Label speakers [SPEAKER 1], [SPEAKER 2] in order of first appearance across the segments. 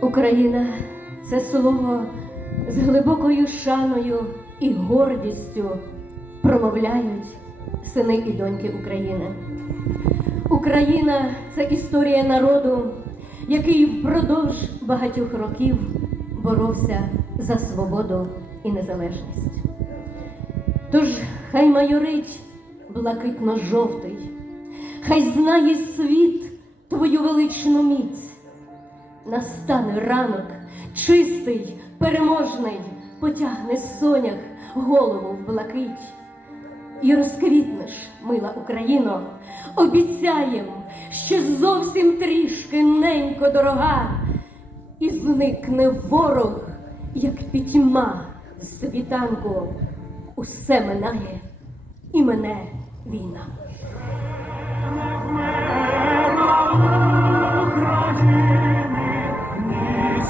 [SPEAKER 1] Україна це слово з глибокою шаною і гордістю промовляють сини і доньки України. Україна це історія народу, який впродовж багатьох років боровся за свободу і незалежність. Тож хай майорить блакитно-жовтий, хай знає світ твою величну міць. Настане ранок, чистий, переможний, потягне сонях голову в блакить. І розквітнеш, мила Україно, обіцяєм, що зовсім трішки ненько дорога, і зникне ворог, як пітьма з світанку. Усе минає, і мене війна.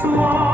[SPEAKER 2] Слава,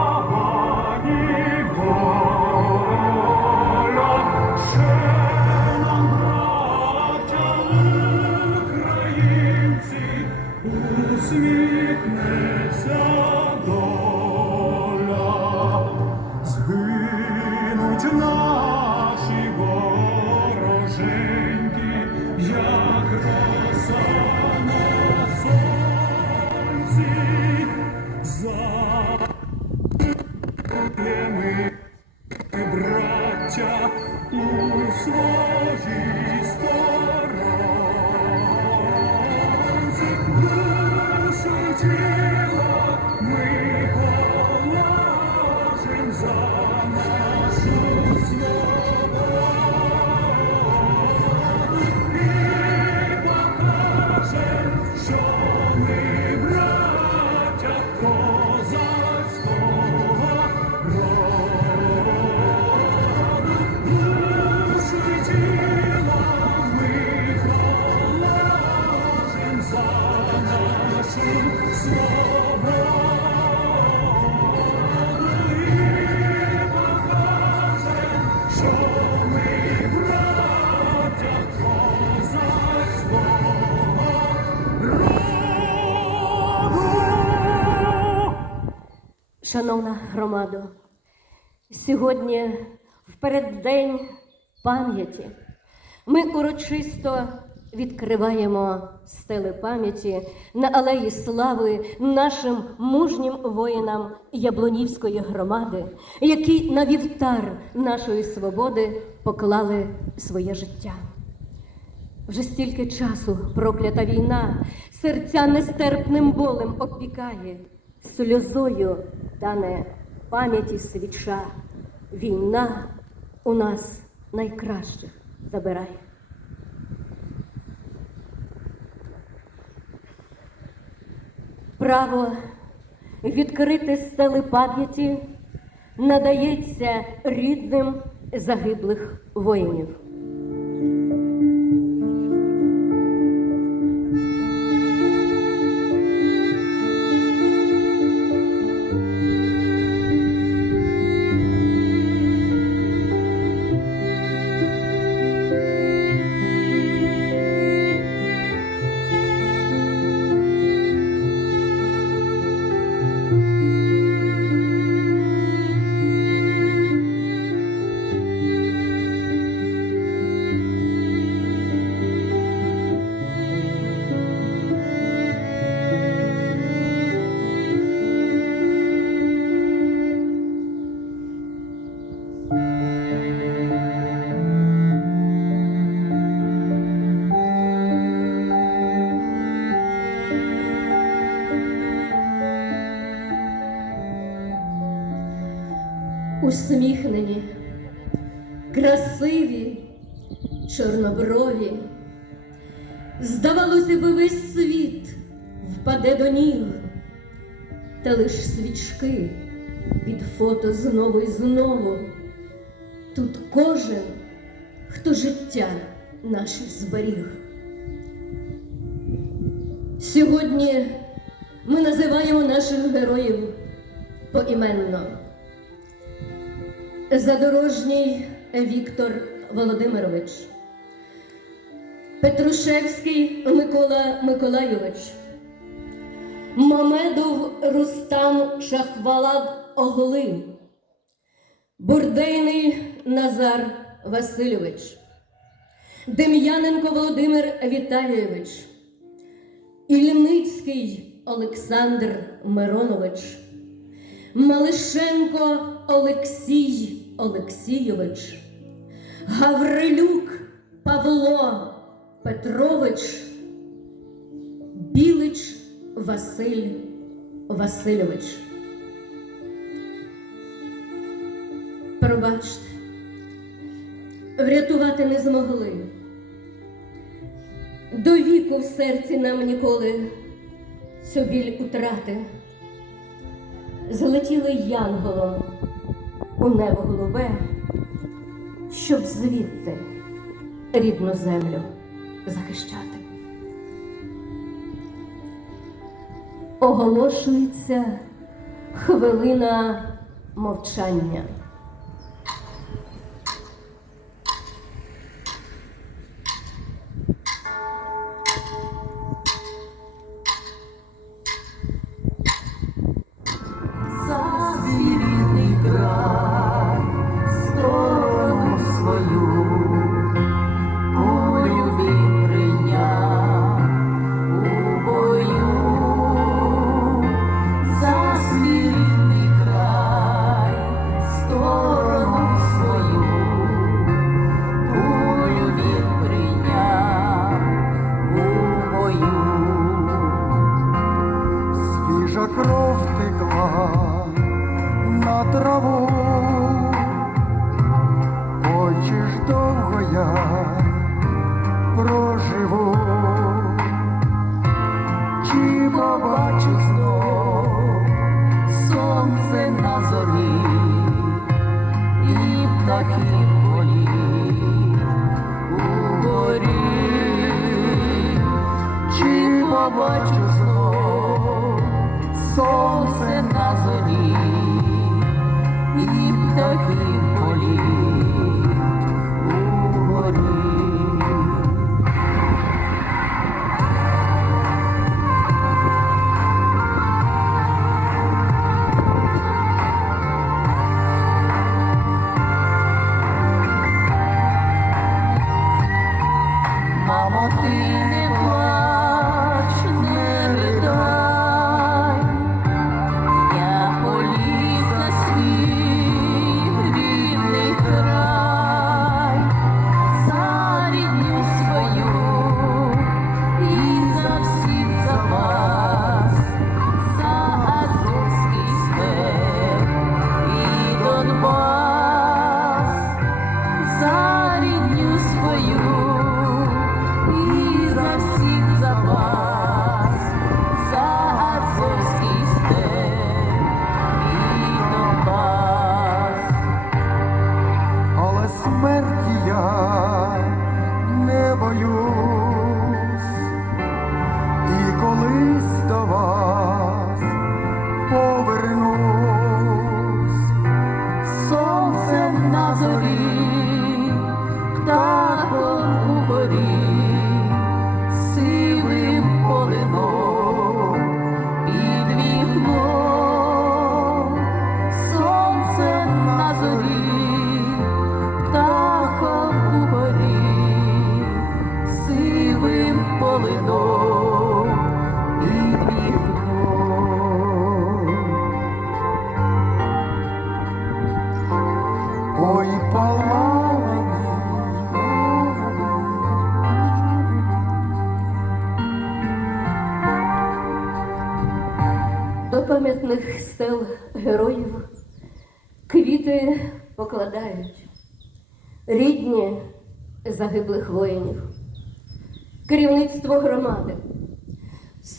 [SPEAKER 1] Шановна громадо, сьогодні, в переддень пам'яті, ми урочисто відкриваємо стели пам'яті на алеї слави нашим мужнім воїнам Яблонівської громади, які на вівтар нашої свободи поклали своє життя. Вже стільки часу проклята війна, серця нестерпним болем обпікає, сльозою тане пам'яті свіча. Війна у нас найкращих забирає. Право відкрити стели пам'яті надається рідним загиблих воїнів. Усміхнені, красиві, чорноброві. Здавалося би, весь світ впаде до ніг, та лиш свічки під фото знову і знову. Тут кожен, хто життя наше зберіг. Сьогодні ми називаємо наших героїв поіменно. Задорожній Віктор Володимирович,
[SPEAKER 3] Петрушевський Микола Миколайович, Мамедов Рустам Шахвалаб Огли, Бурдейний Назар Васильович, Дем'яненко Володимир Віталійович, Ільницький Олександр Миронович, Малишенко Олексій Олексійович, Гаврилюк Павло Петрович, Білич Василь Васильович. Пробачте, врятувати не змогли. До віку в серці нам ніколи цю біль утрати. Злетіли янголом у небо голубе, щоб звідти рідну землю захищати. Оголошується хвилина мовчання.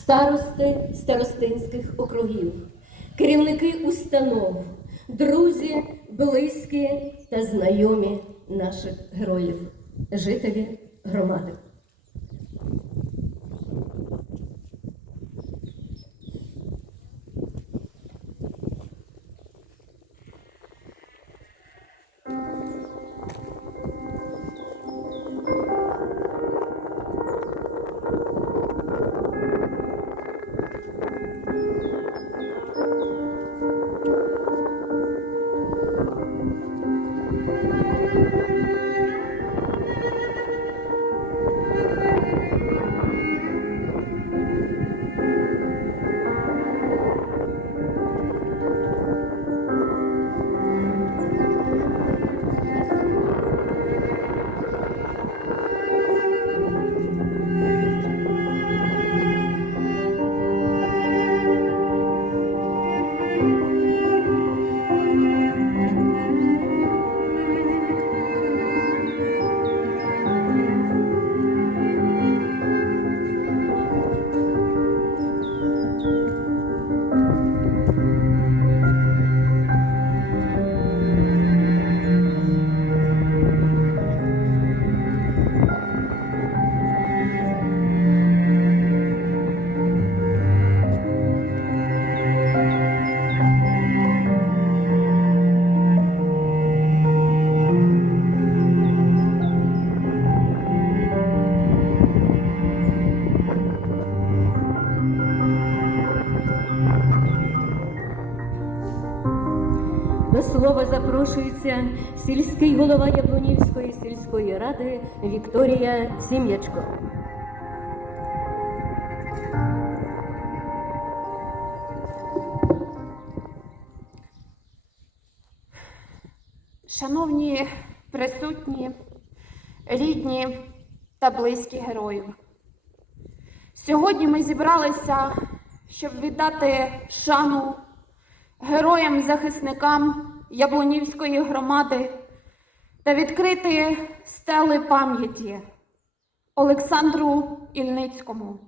[SPEAKER 3] старости старостинських округів, керівники установ, друзі, близькі та знайомі наших героїв, жителі громади.
[SPEAKER 1] Сільський голова Яблунівської сільської ради Вікторія Сім'ячко.
[SPEAKER 4] Шановні присутні, рідні та близькі героїв. Сьогодні ми зібралися, щоб віддати шану героям-захисникам Яблунівської громади та відкрити стели пам'яті Олександру Ільницькому,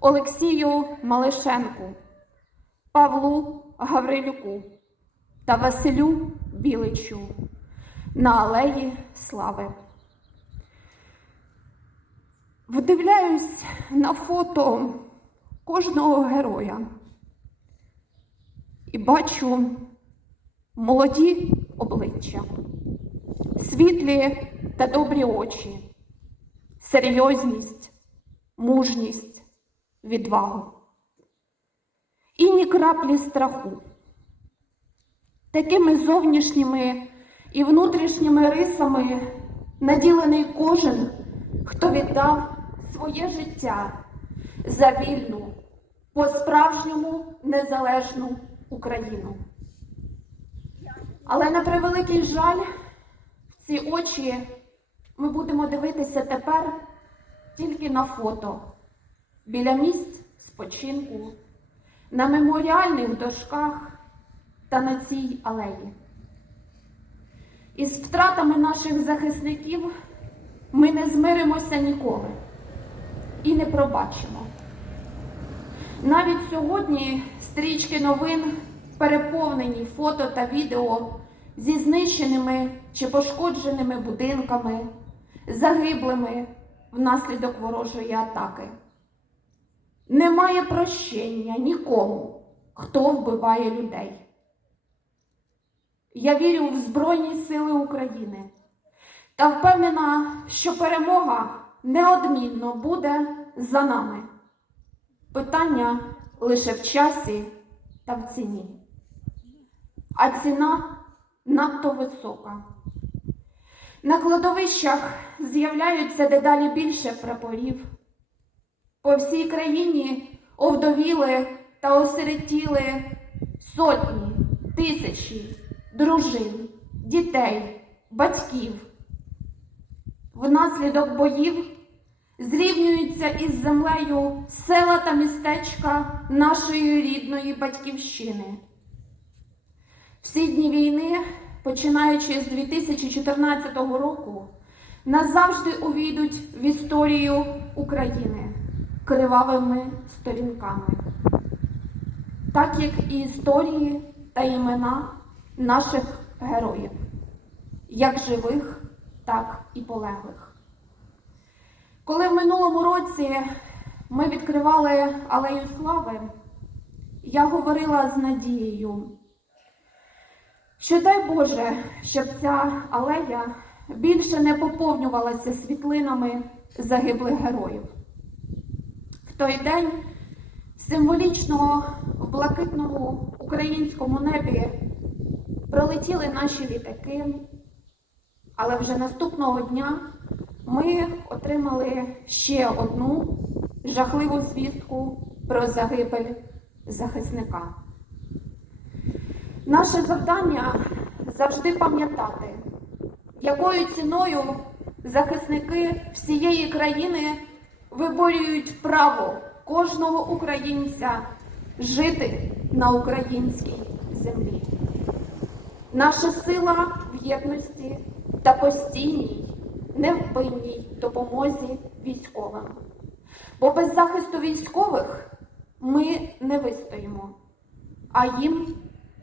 [SPEAKER 4] Олексію Малишенку, Павлу Гаврилюку та Василю Біличу на Алеї Слави. Вдивляюсь на фото кожного героя і бачу молоді обличчя, світлі та добрі очі, серйозність, мужність, відвагу і ні краплі страху. Такими зовнішніми і внутрішніми рисами наділений кожен, хто віддав своє життя за вільну, по-справжньому незалежну Україну. Але на превеликий жаль, в ці очі ми будемо дивитися тепер тільки на фото біля місць спочинку, на меморіальних дошках та на цій алеї. Із втратами наших захисників ми не змиримося ніколи і не пробачимо. Навіть сьогодні стрічки новин переповнені фото та відео зі знищеними чи пошкодженими будинками, загиблими внаслідок ворожої атаки. Немає прощення нікому, хто вбиває людей. Я вірю в Збройні Сили України та впевнена, що перемога неодмінно буде за нами. Питання лише в часі та в ціні. А ціна надто висока. На кладовищах з'являються дедалі більше прапорів. По всій країні овдовіли та осиротіли сотні, тисячі дружин, дітей, батьків. Внаслідок боїв зрівнюються із землею села та містечка нашої рідної батьківщини. Всі дні війни, починаючи з 2014 року, назавжди увійдуть в історію України кривавими сторінками, так як і історії та імена наших героїв, як живих, так і полеглих. Коли в минулому році ми відкривали Алею Слави, я говорила з надією, що дай Боже, щоб ця алея більше не поповнювалася світлинами загиблих героїв. В той день символічно в блакитному українському небі пролетіли наші літаки, але вже наступного дня ми отримали ще одну жахливу звістку про загибель захисника. Наше завдання завжди пам'ятати, якою ціною захисники всієї країни виборюють право кожного українця жити на українській землі. Наша сила в єдності та постійній, невпинній допомозі військовим. Бо без захисту військових ми не вистоїмо, а їм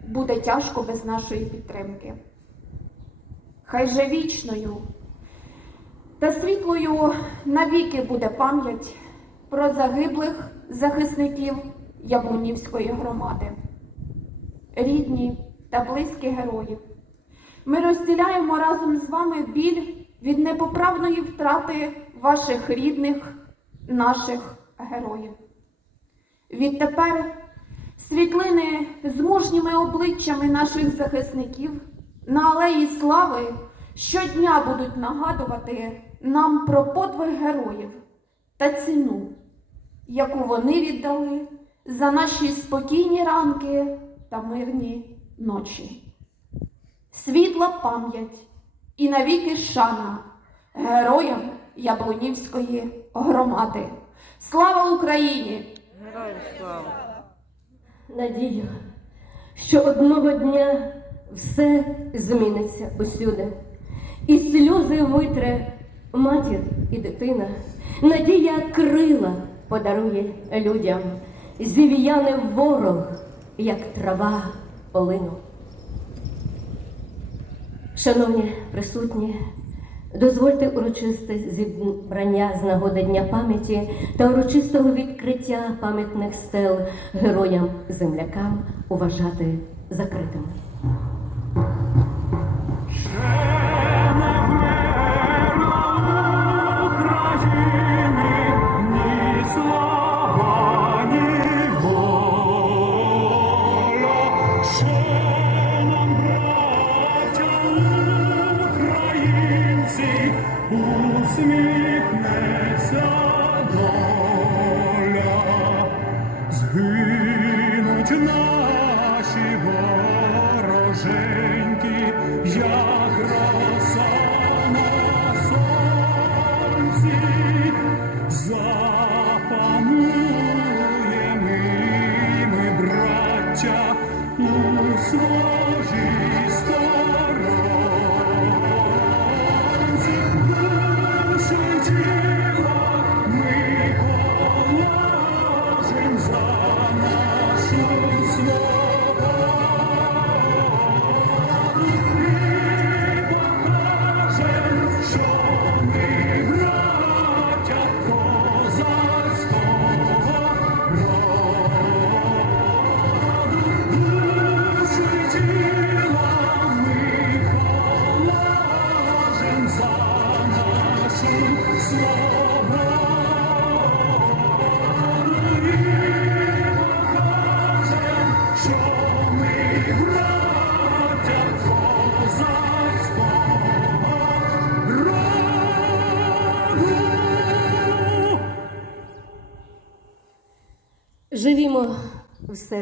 [SPEAKER 4] буде тяжко без нашої підтримки. Хай же вічною та світлою навіки буде пам'ять про загиблих захисників Яблунівської громади. Рідні та близькі героїв. Ми розділяємо разом з вами біль від непоправної втрати ваших рідних, наших героїв. Відтепер Світлини з мужніми обличчями наших захисників на алеї слави щодня будуть нагадувати нам про подвиг героїв та ціну, яку вони віддали за наші спокійні ранки та мирні ночі. Світла пам'ять і навіки шана героям Яблунівської громади. Слава Україні!
[SPEAKER 2] Надію, що одного дня все зміниться усюди. І сльози витре матір і дитина. Надія крила подарує людям. Зів'яне ворог, як трава полину. Шановні присутні, дозвольте урочисте зібрання з нагоди Дня пам'яті та урочистого відкриття пам'ятних стел героям-землякам уважати закритими.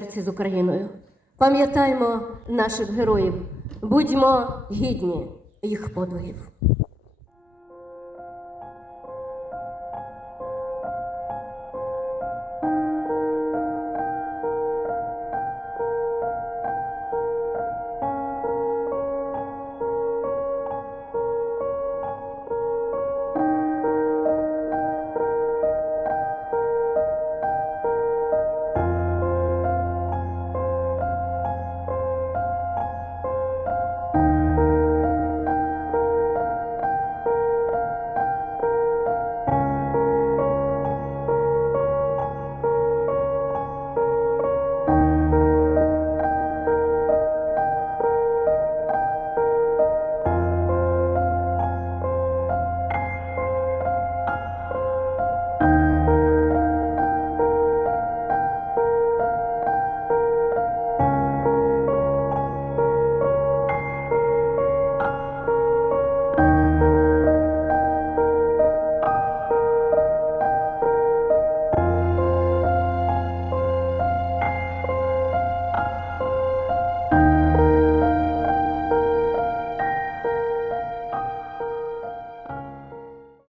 [SPEAKER 2] Серці з Україною. Пам'ятаймо наших героїв, будьмо гідні їх подвигів.